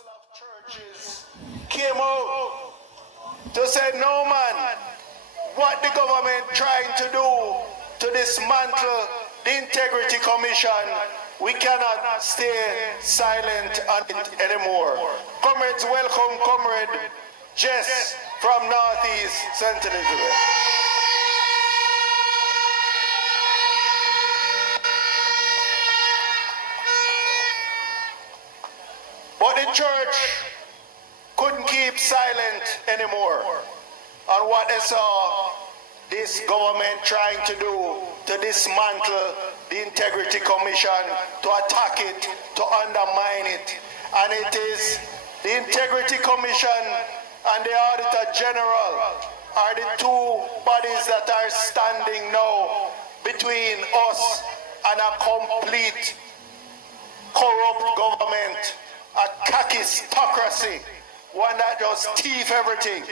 council of churches came out to say, no man, what the government trying to do to dismantle the Integrity Commission, we cannot stay silent on it anymore. Comrades, welcome Comrade Jess from Northeast St. Elizabeth. But the church couldn't keep silent anymore on what they saw this government trying to do to dismantle the Integrity Commission, to attack it, to undermine it. And it is the Integrity Commission and the Auditor General are the two bodies that are standing now between us and a complete corrupt government, a kakistocracy, one that just thief everything.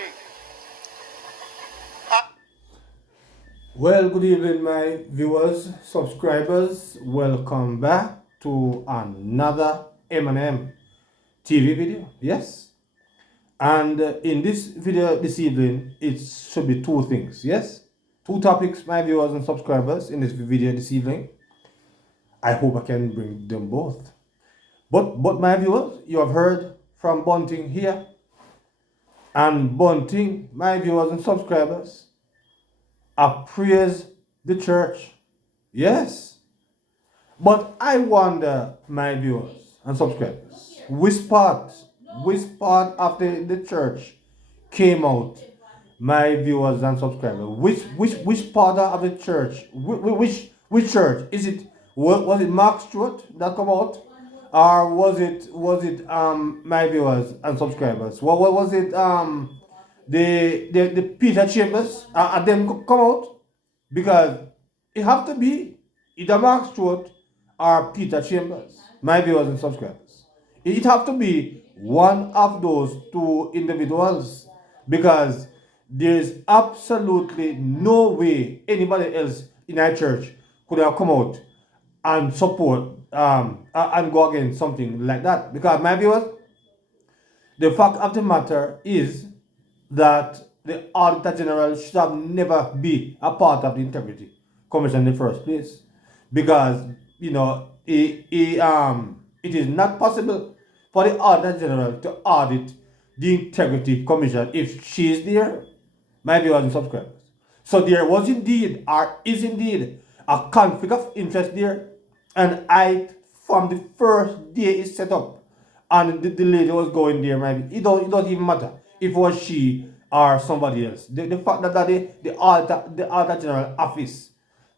Well, good evening, my viewers, subscribers. Welcome back to another M&M TV video. Yes, and in this video this evening, it should be two things. Yes, two topics, my viewers and subscribers, in this video this evening. I hope I can bring them both. But my viewers, you have heard from Bunting here, and Bunting, my viewers and subscribers, praise the church. Yes. But I wonder, my viewers and subscribers, which part of the church came out, my viewers and subscribers? Which part of the church? Which church? Was it Mark Stewart that come out? Or was it my viewers and subscribers? What was it the Peter Chambers and them come out? Because it have to be either Mark Stewart or Peter Chambers, my viewers and subscribers. It have to be one of those two individuals, because there is absolutely no way anybody else in our church could have come out and support and go against something like that. Because my viewers, the fact of the matter is that the Auditor General should have never be a part of the Integrity Commission in the first place, because it is not possible for the Auditor General to audit the Integrity Commission if she is there, my viewers and subscribers. So there was indeed, or is indeed, a conflict of interest there, and from the first day it set up, and the lady was going there, it don't even matter if it was she or somebody else. The fact that the Auditor General office,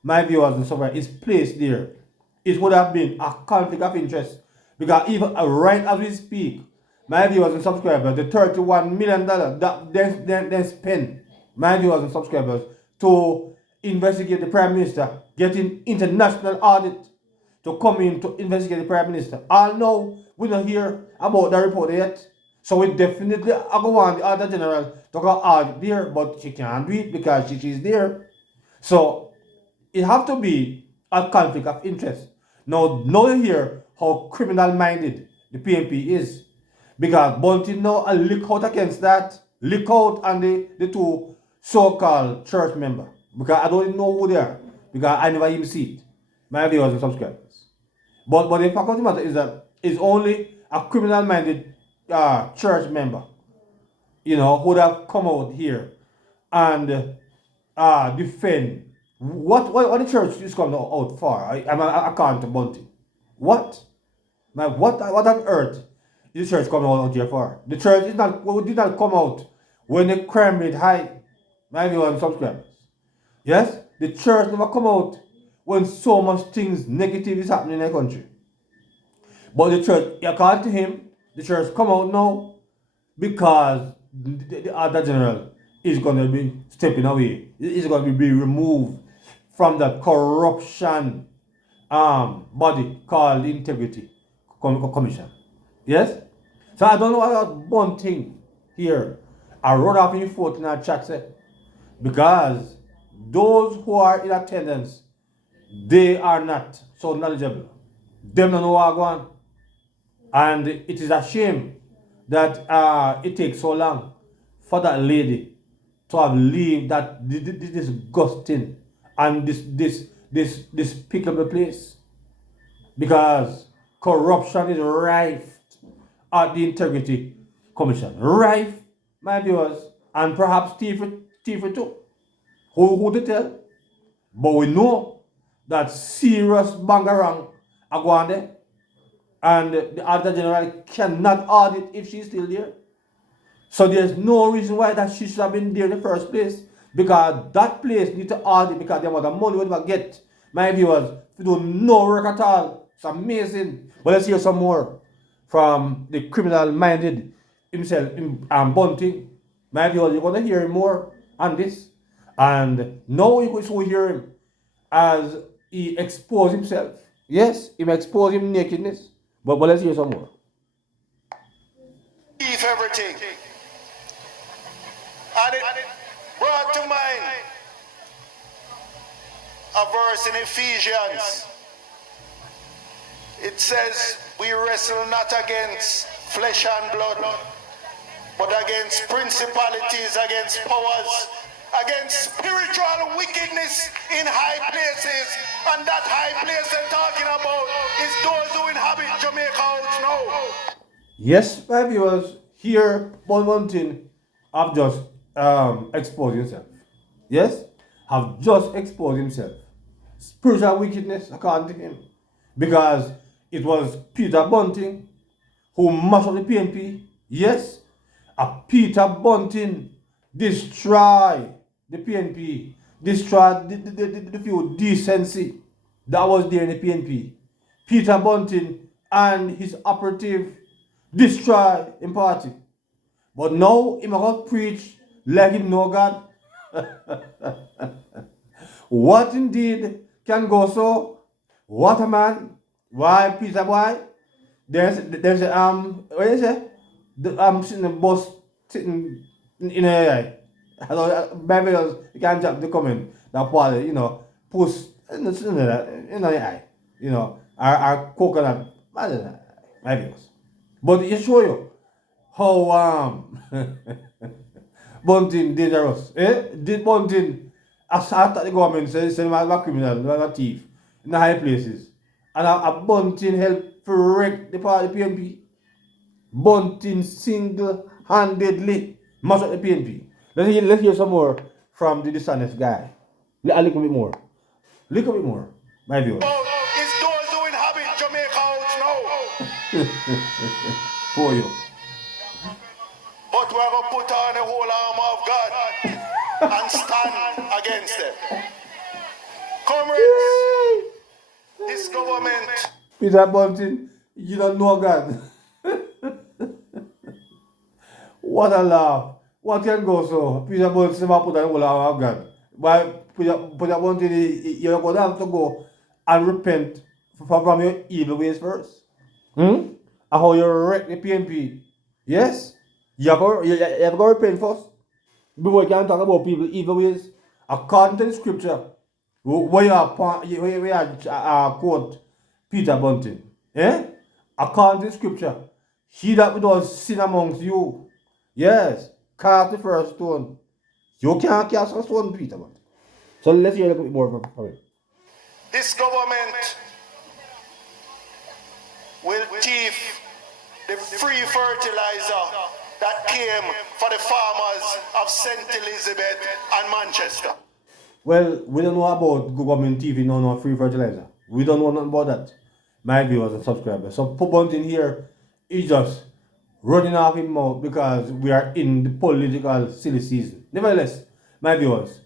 my viewers and subscribers, is placed there, it would have been a conflict of interest, because even right as we speak, my viewers and subscribers, the $31 million that they spent, my viewers and subscribers, to investigate the Prime Minister, getting international audit to come in to investigate the Prime Minister. All now, we don't hear about the report yet. So we definitely are going the Auditor General to go audit there, but she can't do it because she is there. So it have to be a conflict of interest. Now you hear how criminal-minded the PMP is, because Bunting now a look out against that, look out on the two so-called church members, because I don't even know who they are, because I never even see it, my viewers and subscribers. But the fact of the matter is that it's only a criminal-minded church member, who would have come out here and defend what the church is coming out for. I can't to Bunting. What on earth is the church coming out here for? The church did not come out when the crime rate high, my viewers and subscribers. Yes, the church never come out when so much things negative is happening in the country. But the church, according to him, the church come out now because the Auditor General is going to be stepping away. It's going to be removed from that corruption body called the Integrity Commission. Yes? So I don't know about Bunting here. I wrote off in foot in our chat set, because those who are in attendance, they are not so knowledgeable. They don't know what going on. And it is a shame that it takes so long for that lady to have leave that this disgusting and this despicable place, because corruption is rife at the Integrity Commission. Rife, my viewers, and perhaps thievery too. Who to tell? But we know that serious bangarang are going there, and the Auditor General cannot audit if she's still there. So there's no reason why that she should have been there in the first place, because that place needs to audit, because the amount of money we never get, my viewers, to do no work at all. It's amazing. But let's hear some more from the criminal-minded himself, Bunting. My viewers, you're going to hear more on this. And now you will hear him as he exposed himself. Yes, he may expose him nakedness. But let's hear some more. Leave everything. And it brought to mind a verse in Ephesians. It says, we wrestle not against flesh and blood, but against principalities, against powers, against spiritual wickedness in high places. And that high place they're talking about is those who inhabit Jamaica House now. Yes, my viewers, here Bunting have just exposed himself. Yes, have just exposed himself. Spiritual wickedness, according to him. Because it was Peter Bunting who mashed up the PNP. Yes, a Peter Bunting destroy the PNP, destroy the few decency that was there in the PNP. Peter Bunting and his operative destroy in party. But now he must preach like him know God. What indeed can go so? What a man. Why, Peter boy? There's what is it? Sitting in the bus, sitting in a maybe you can drop the comment that Paul, post in the eye, our coconut, maybe. But it show you how Bunting dangerous. Did Bunting assault the government, say him as a criminal, as a thief in the high places. And a Bunting helped to wreck the party PNP. Bunting single-handedly mashed up the PNP. Let's hear some more from the dishonest guy. A little bit more. Little bit more. My view. It's those who inhabit Jamaica House now. For you. But we're going to put on the whole armor of God and stand against them. Comrades, this government. Peter Bunting, you don't know God. What a laugh. What can go so? Peter Bunting never put on the whole armor of God. Why Peter Bunting, you're going to have to go and repent from your evil ways first. And how you wreck the PNP. Yes? You have to repent first. Before you can talk about people evil ways. According to the scripture, where you quote Peter Bunting. According to the scripture, he that without sin amongst you, yes, cast the first stone. You can't cast a stone, Peter Bunting. So let's hear a little bit more from it. This government will thief the free fertilizer that came for the farmers of St. Elizabeth and Manchester. Well, we don't know about government TV, no free fertilizer. We don't know nothing about that. My viewers and subscribers. So Bunting here is just running off his mouth because we are in the political silly season. Nevertheless, my viewers,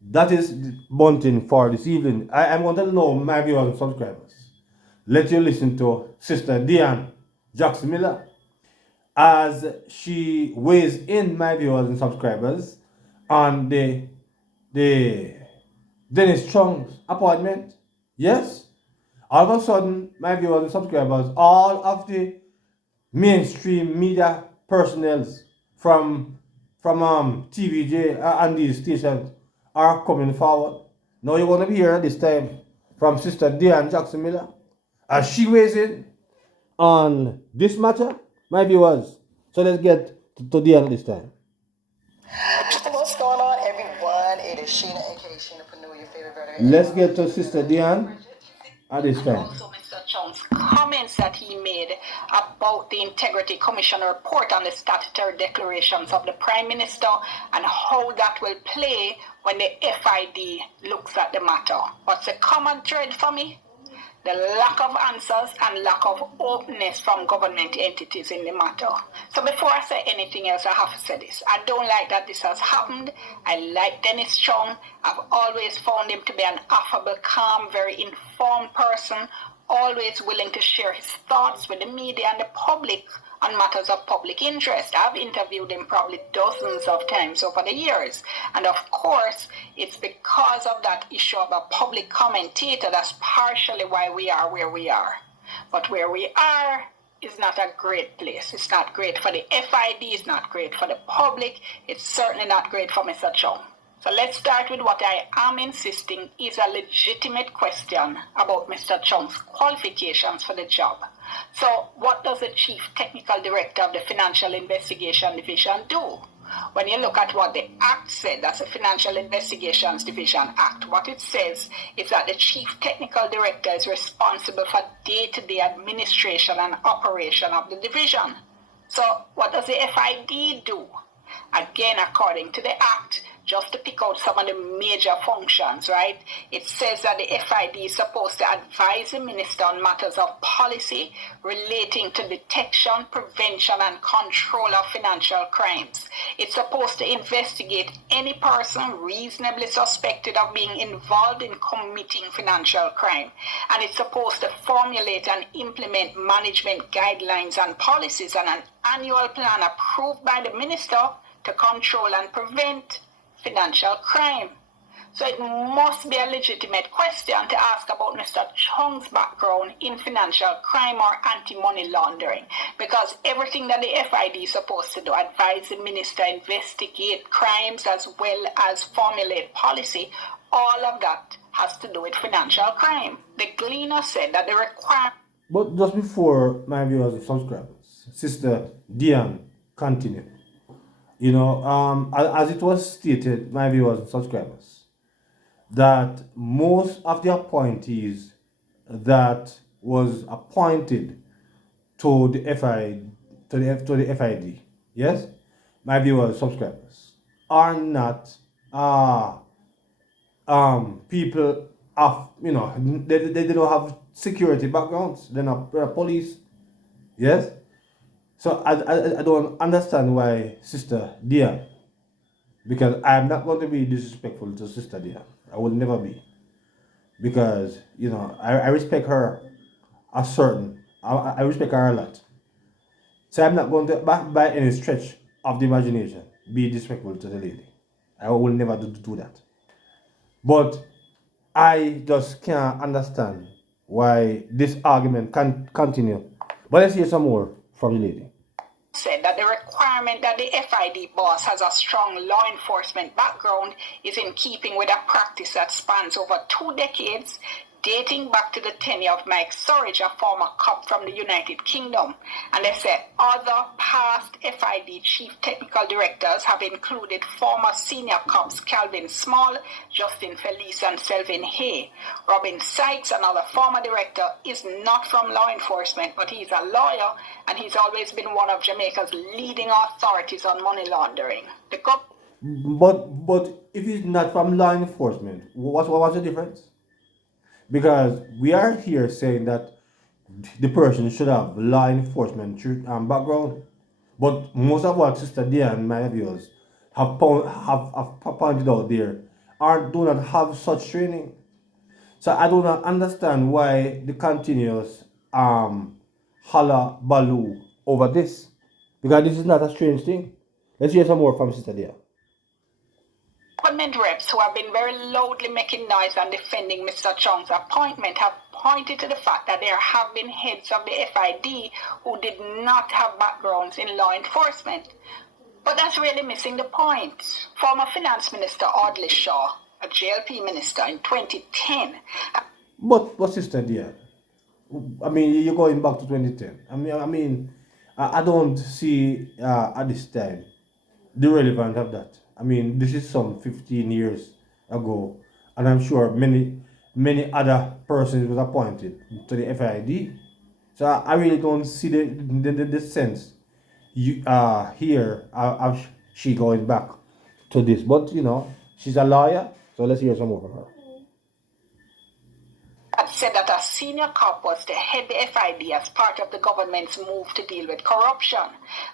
that is Bunting for this evening. I'm going to know my viewers and subscribers. Let you listen to Sister Dian Jackson Miller as she weighs in, my viewers and subscribers, on the Dennis Chung's appointment. Yes, all of a sudden, my viewers and subscribers, all of the mainstream media personnel from TVJ and these stations are coming forward. Now you're going to hear this time from Sister Dian Jackson Miller as she weighs in on this matter, my viewers. So So let's get to the end this time. What's going on, everyone? It is Sheena, aka Sheena Panu, your favorite brother. Let's get to Sister Dian at this time. Also, Mr. Chung's comments that he made about the Integrity Commission report on the statutory declarations of the Prime Minister and how that will play when the FID looks at the matter. What's the common thread for me? The lack of answers and lack of openness from government entities in the matter. So before I say anything else, I have to say this. I don't like that this has happened. I like Dennis Chung. I've always found him to be an affable, calm, very informed person, always willing to share his thoughts with the media and the public on matters of public interest. I've interviewed him probably dozens of times over the years. And of course, it's because of that issue of a public commentator that's partially why we are where we are. But where we are is not a great place. It's not great for the FID, it's not great for the public, it's certainly not great for Mr. Chung. So let's start with what I am insisting is a legitimate question about Mr. Chung's qualifications for the job. So what does the Chief Technical Director of the Financial Investigation Division do? When you look at what the Act said, that's the Financial Investigations Division Act, what it says is that the Chief Technical Director is responsible for day-to-day administration and operation of the division. So what does the FID do? Again, according to the Act, just to pick out some of the major functions, right? It says that the FID is supposed to advise the minister on matters of policy relating to detection, prevention, and control of financial crimes. It's supposed to investigate any person reasonably suspected of being involved in committing financial crime. And it's supposed to formulate and implement management guidelines and policies and an annual plan approved by the minister to control and prevent financial crime. So it must be a legitimate question to ask about Mr. Chung's background in financial crime or anti-money laundering, because everything that the FID is supposed to do, advise the minister, investigate crimes as well as formulate policy, all of that has to do with financial crime. The Gleaner said that the requirement... But just before my viewers and subscribers, Sister Dian continue. You know, as it was stated, my viewers and subscribers, that most of the appointees that was appointed to the FID, yes, my viewers and subscribers, are not people of, you know, they don't have security backgrounds. They're not police, yes. So I don't understand why Sister Dian, because I'm not going to be disrespectful to Sister Dian. I will never be. Because, you know, I respect her I respect her a lot. So I'm not going to, by any stretch of the imagination, be disrespectful to the lady. I will never do that. But I just can't understand why this argument can continue. But let's hear some more from the lady. Said that the requirement that the FID boss has a strong law enforcement background is in keeping with a practice that spans over 2 decades, dating back to the tenure of Mike Surridge, a former cop from the United Kingdom. And they said other past FID chief technical directors have included former senior cops Calvin Small, Justin Felice, and Selvin Hay. Robin Sykes, another former director, is not from law enforcement, but he's a lawyer, and he's always been one of Jamaica's leading authorities on money laundering. But if he's not from law enforcement, what's the difference? Because we are here saying that the person should have law enforcement background, but most of what Sister Dian and my viewers have pointed out there do not have such training. So I do not understand why the continuous holla baloo over this, because this is not a strange thing. Let's hear some more from Sister Dian. Government reps who have been very loudly making noise and defending Mr. Chung's appointment have pointed to the fact that there have been heads of the FID who did not have backgrounds in law enforcement. But that's really missing the point. Former Finance Minister Audley Shaw, a JLP minister in 2010. But Sister Dian, I mean, you're going back to 2010. I don't see at this time the relevance of that. I mean, this is some 15 years ago, and I'm sure many other persons was appointed to the FID. So I really don't see the sense you here of she going back to this. But you know, she's a lawyer, so let's hear some more from her. Had said that a senior cop was to head the FID as part of the government's move to deal with corruption.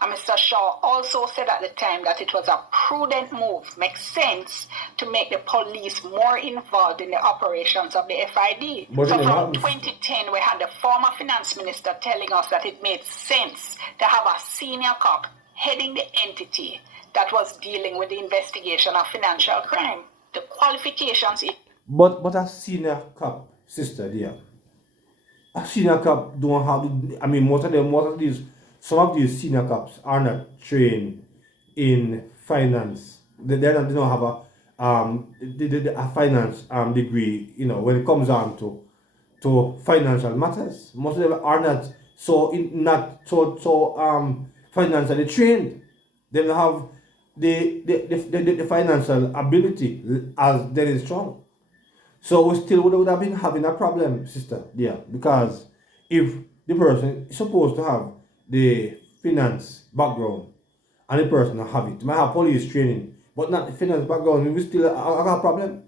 And Mr. Shaw also said at the time that it was a prudent move, makes sense, to make the police more involved in the operations of the FID. But so from 2010, we had the former finance minister telling us that it made sense to have a senior cop heading the entity that was dealing with the investigation of financial crime. The qualifications... But a senior cop, sister, dear. A senior cop don't have. I mean, most of these, some of these senior cops are not trained in finance. They don't have a finance degree. You know, when it comes down to financial matters, most of them are not financially trained. They don't have the financial ability as Dennis Chung. So we still would have been having a problem, sister, yeah, because if the person is supposed to have the finance background and the person don't have it, might have police training, but not the finance background, we still have a problem.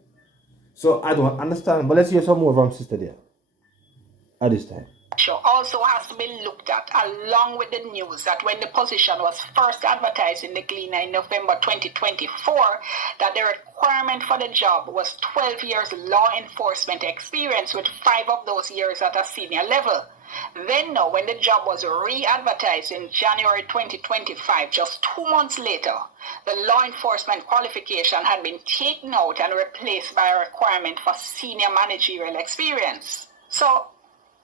So I don't understand, but let's hear some more from sister there at this time. Also has to be looked at along with the news that when the position was first advertised in the Gleaner in November 2024, that the requirement for the job was 12 years law enforcement experience, with 5 of those years at a senior level. Then now, when the job was re-advertised in January 2025, just 2 months later, the law enforcement qualification had been taken out and replaced by a requirement for senior managerial experience. So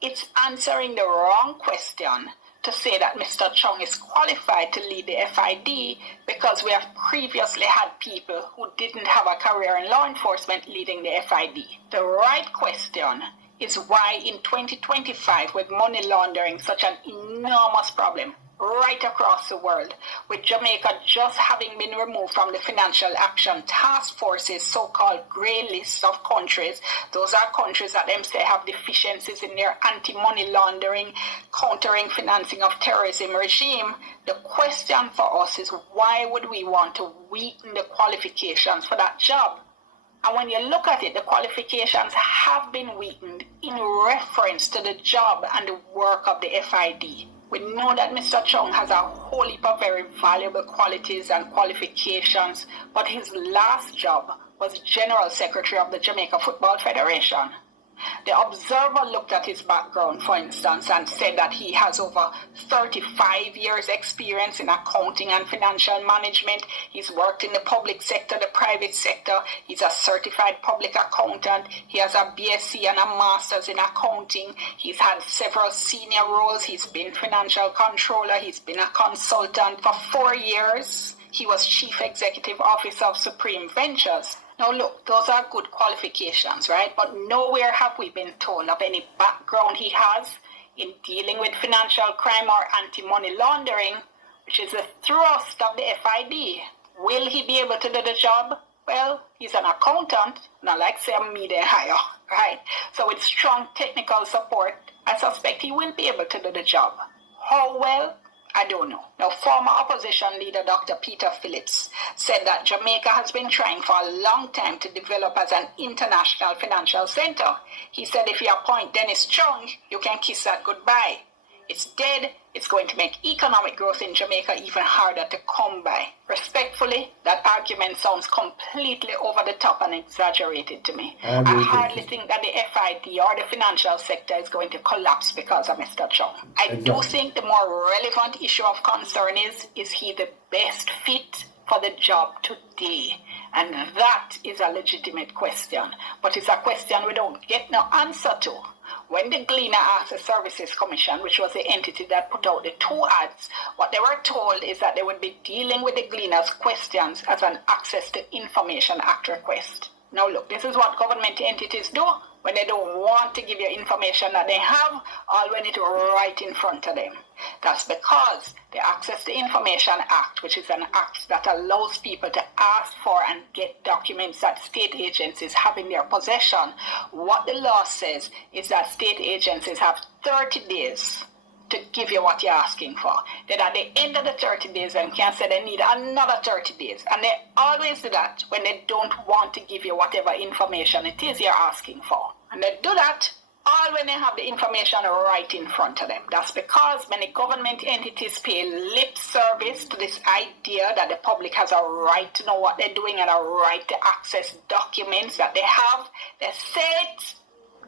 it's answering the wrong question to say that Mr. Chung is qualified to lead the FID, because we have previously had people who didn't have a career in law enforcement leading the FID. The right question is why in 2025, with money laundering such an enormous problem right across the world, with Jamaica just having been removed from the Financial Action Task Force's so-called grey list of countries. Those are countries that them say have deficiencies in their anti-money laundering, countering financing of terrorism regime. The question for us is, why would we want to weaken the qualifications for that job? And when you look at it, the qualifications have been weakened in reference to the job and the work of the FID. We know that Mr. Chung has a whole heap of very valuable qualities and qualifications, but his last job was General Secretary of the Jamaica Football Federation. The Observer looked at his background, for instance, and said that he has over 35 years experience in accounting and financial management. He's worked in the public sector, the private sector. He's a certified public accountant. He has a BSc and a master's in accounting. He's had several senior roles. He's been financial controller. He's been a consultant. For 4 years, he was chief executive officer of Supreme Ventures. Now look, those are good qualifications, right? But nowhere have we been told of any background he has in dealing with financial crime or anti-money laundering, which is the thrust of the FID. Will he be able to do the job? Well, he's an accountant, not like say a median hire, right? So with strong technical support, I suspect he will be able to do the job. How well? I don't know. Now, former opposition leader Dr. Peter Phillips said that Jamaica has been trying for a long time to develop as an international financial center. He said if you appoint Dennis Chung, you can kiss that goodbye. It's dead. It's going to make economic growth in Jamaica even harder to come by. Respectfully, that argument sounds completely over the top and exaggerated to me. I hardly think that the FID or the financial sector is going to collapse because of Mr. Chung. I do think the more relevant issue of concern is he the best fit for the job today? And that is a legitimate question. But it's a question we don't get no answer to. When the Gleaner asked the Services Commission, which was the entity that put out the 2 ads, what they were told is that they would be dealing with the Gleaner's questions as an Access to Information Act request. Now look, this is what government entities do. when they don't want to give you information that they have, or when it's right in front of them. That's because the Access to Information Act, which is an act that allows people to ask for and get documents that state agencies have in their possession, what the law says is that state agencies have 30 days to give you what you're asking for. Then at the end of the 30 days, they can say they need another 30 days. And they always do that when they don't want to give you whatever information it is you're asking for. And they do that all when they have the information right in front of them. That's because many government entities pay lip service to this idea that the public has a right to know what they're doing and a right to access documents that they have. They say it,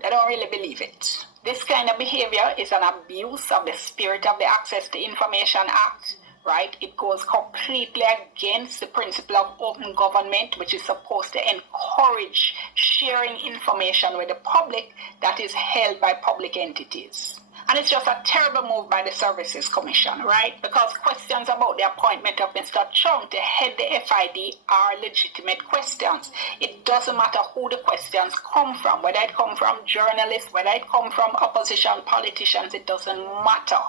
they don't really believe it. This kind of behavior is an abuse of the spirit of the Access to Information Act, right? It goes completely against the principle of open government, which is supposed to encourage sharing information with the public that is held by public entities. And it's just a terrible move by the Services Commission, right? Because questions about the appointment of Mr. Chung to head the FID are legitimate questions. It doesn't matter who the questions come from, whether it come from journalists, whether it come from opposition politicians, it doesn't matter.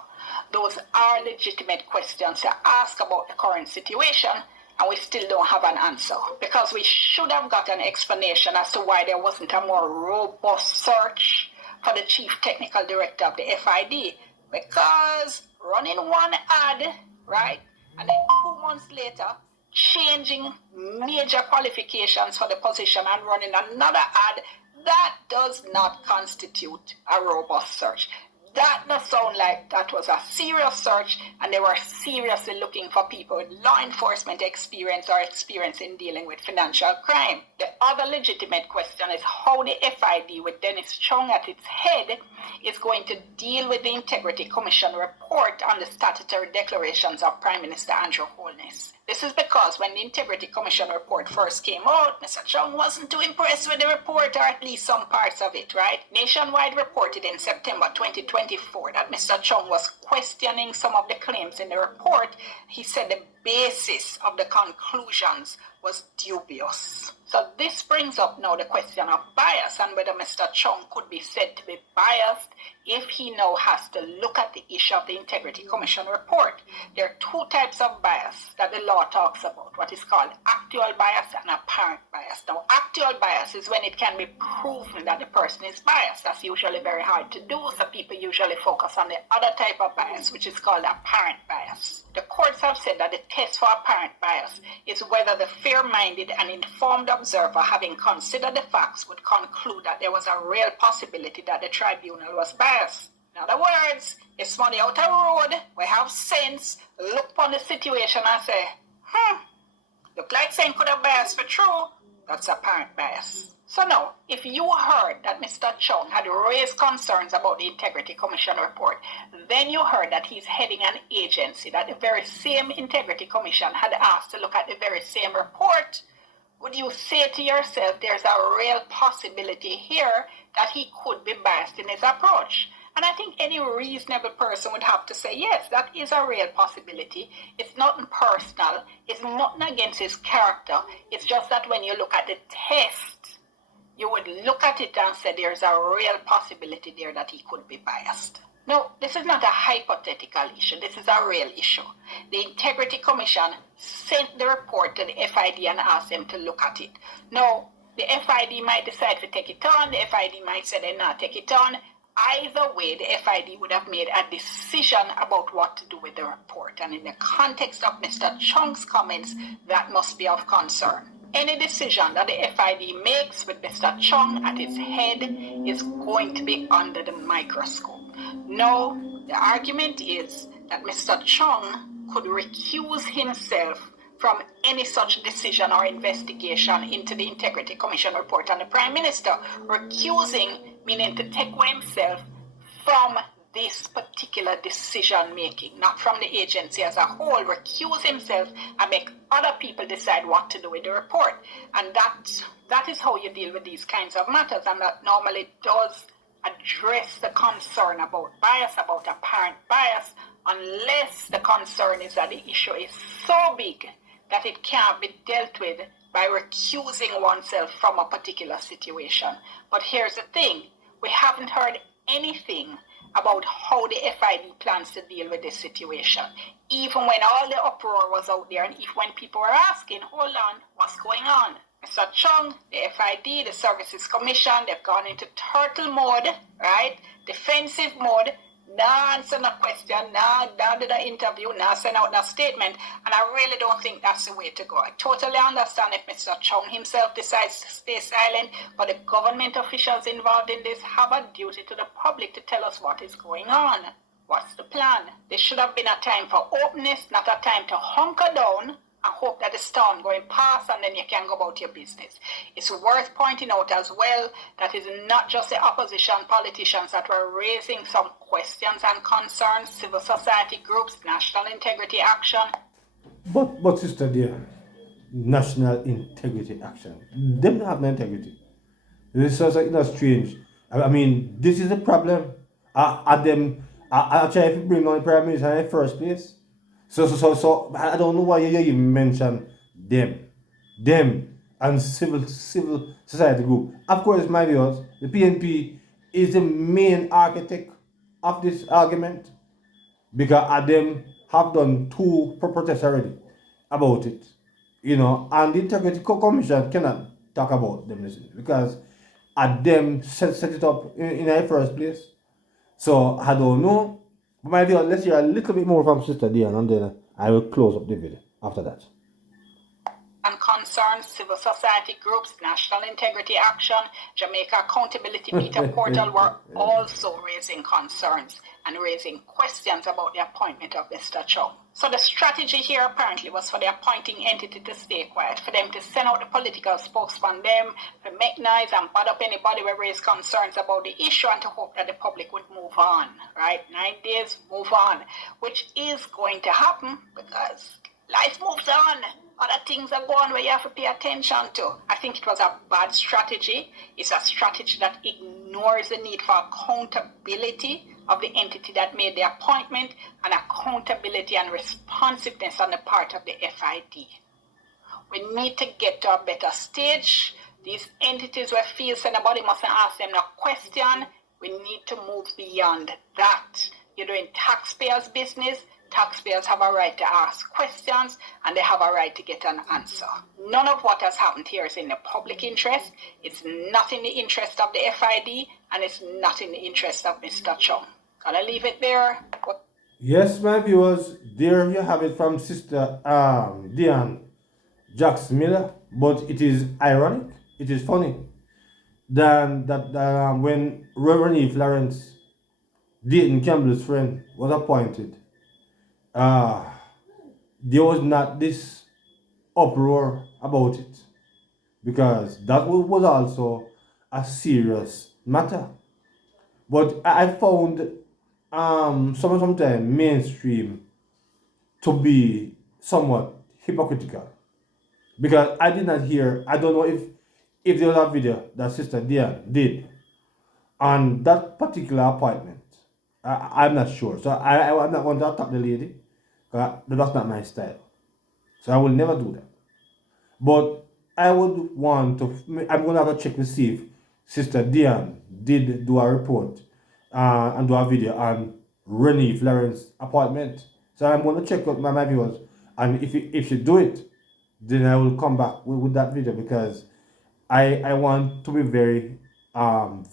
Those are legitimate questions to ask about the current situation, and we still don't have an answer. Because we should have got an explanation as to why there wasn't a more robust search for the Chief Technical Director of the FID. Because running one ad, right, and then 2 months later, changing major qualifications for the position and running another ad, that does not constitute a robust search. That does sound like that was a serious search and they were seriously looking for people with law enforcement experience or experience in dealing with financial crime. The other legitimate question is how the FID with Dennis Chung at its head is going to deal with the Integrity Commission report on the statutory declarations of Prime Minister Andrew Holness. This is because when the Integrity Commission report first came out, Mr. Chung wasn't too impressed with the report, or at least some parts of it, right? Nationwide reported in September 2024 that Mr. Chung was questioning some of the claims in the report. He said the basis of the conclusions was dubious. So this brings up now the question of bias and whether Mr. Chung could be said to be biased if he now has to look at the issue of the Integrity Commission report. There are two types of bias that the law talks about, what is called actual bias and apparent bias. Now, actual bias is when it can be proven that the person is biased. That's usually very hard to do, so people usually focus on the other type of bias, which is called apparent bias. The courts have said that the test for apparent bias is whether the fair-minded and informed observer, having considered the facts, would conclude that there was a real possibility that the tribunal was biased. In other words, if somebody out the road, we have sense, look upon the situation and say, look like saying could have biased for true, that's apparent bias. So now, if you heard that Mr. Chung had raised concerns about the Integrity Commission report, then you heard that he's heading an agency that the very same Integrity Commission had asked to look at the very same report, would you say to yourself there's a real possibility here that he could be biased in his approach? And I think any reasonable person would have to say, yes, that is a real possibility. It's nothing personal. It's nothing against his character. It's just that when you look at the test, you would look at it and say there's a real possibility there that he could be biased. No, this is not a hypothetical issue. This is a real issue. The Integrity Commission sent the report to the FID and asked them to look at it. Now, the FID might decide to take it on. The FID might say they not take it on. Either way, the FID would have made a decision about what to do with the report. And in the context of Mr. Chung's comments, that must be of concern. Any decision that the FID makes with Mr. Chung at its head is going to be under the microscope. No, the argument is that Mr. Chung could recuse himself from any such decision or investigation into the Integrity Commission report on the Prime Minister. Recusing meaning to take away himself from this particular decision making, not from the agency as a whole. Recuse himself and make other people decide what to do with the report. And that is how you deal with these kinds of matters, and that normally does address the concern about bias, about apparent bias, unless the concern is that the issue is so big that it can't be dealt with by recusing oneself from a particular situation. But here's the thing, we haven't heard anything about how the FID plans to deal with this situation. Even when all the uproar was out there, and even when people were asking, hold on, what's going on? Mr. Chung, the FID, the Services Commission, they've gone into turtle mode, right? Defensive mode. Nah answer no question, nah do the interview, nah send out no statement. And I really don't think that's the way to go. I totally understand if Mr. Chung himself decides to stay silent, but the government officials involved in this have a duty to the public to tell us what is going on. What's the plan? This should have been a time for openness, not a time to hunker down and hope that the storm going past and then you can go about your business. It's worth pointing out as well that it's not just the opposition politicians that were raising some questions and concerns, civil society groups, National Integrity Action. But sister dear, National Integrity Action, them don't have no integrity. This is like, strange. I mean, this is a problem. I try to bring on the Prime Minister in the first place. So I don't know why you even mention them and civil society group. Of course, my viewers, the PNP is the main architect of this argument because them have done two protests already about it, and the Integrity Commission cannot talk about them because them set it up in the first place. So I don't know. But my viewers, let's hear a little bit more from Sister Dian and then I will close up the video after that. And concerns, civil society groups, National Integrity Action, Jamaica Accountability Meter Portal were also raising concerns and raising questions about the appointment of Mr. Chung. So the strategy here apparently was for the appointing entity to stay quiet, for them to send out the political spokesman, them to make noise and bad up anybody who raised concerns about the issue and to hope that the public would move on, right? 9 days, move on, which is going to happen because life moves on. Other things are going where you have to pay attention to. I think it was a bad strategy. It's a strategy that ignores the need for accountability of the entity that made the appointment and accountability and responsiveness on the part of the FID. We need to get to a better stage. These entities where feel somebody mustn't ask them no question. We need to move beyond that. You're doing taxpayers' business. Taxpayers have a right to ask questions and they have a right to get an answer. None of what has happened here is in the public interest. It's not in the interest of the FID and it's not in the interest of Mr. Chung. Gotta leave it there. Yes, my viewers, there you have it from Sister Dian Jackson Miller. But it is ironic, it is funny that when Reverend Eve Lawrence, Dayton Campbell's friend, was appointed, there was not this uproar about it because that was also a serious matter. But I found sometimes mainstream to be somewhat hypocritical because I did not hear. I don't know if there was a video that Sister Dian did on that particular appointment. I'm not sure, so I'm not going to attack the lady. That's not my style. So I will never do that. But I would want to, I'm going to have to check to see if Sister Dian did do a report and do a video on Renee Florence's appointment. So I'm going to check out my viewers. And if she do it, then I will come back with that video because I want to be very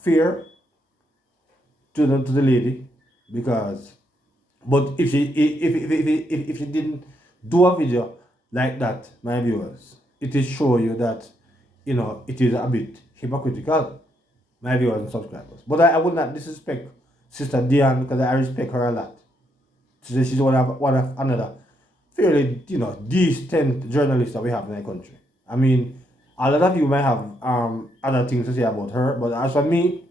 fair to the lady because. But if she didn't do a video like that, my viewers, it is show you that it is a bit hypocritical, my viewers and subscribers. But I would not disrespect Sister Dian because I respect her a lot. She's one of another fairly decent journalist that we have in our country. I mean, a lot of you might have other things to say about her, but as for me,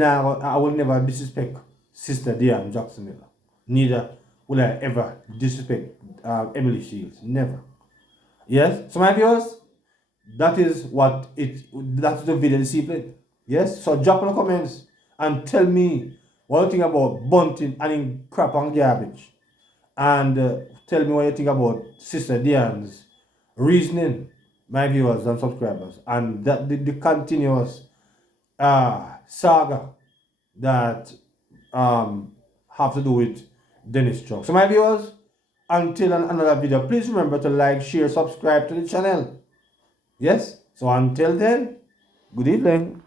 I will never disrespect Sister Dian Jackson Miller. Neither will I ever disrespect Emily Shields. Never. Yes? So my viewers, that's the video discipline. Yes? So drop in the comments and tell me what you think about Bunting and crap and garbage. And tell me what you think about Sister Dian's reasoning, my viewers and subscribers, and that the continuous saga that have to do with Dennis Chung. So my viewers, until another video, please remember to like, share, subscribe to the channel. Yes? So until then, good evening.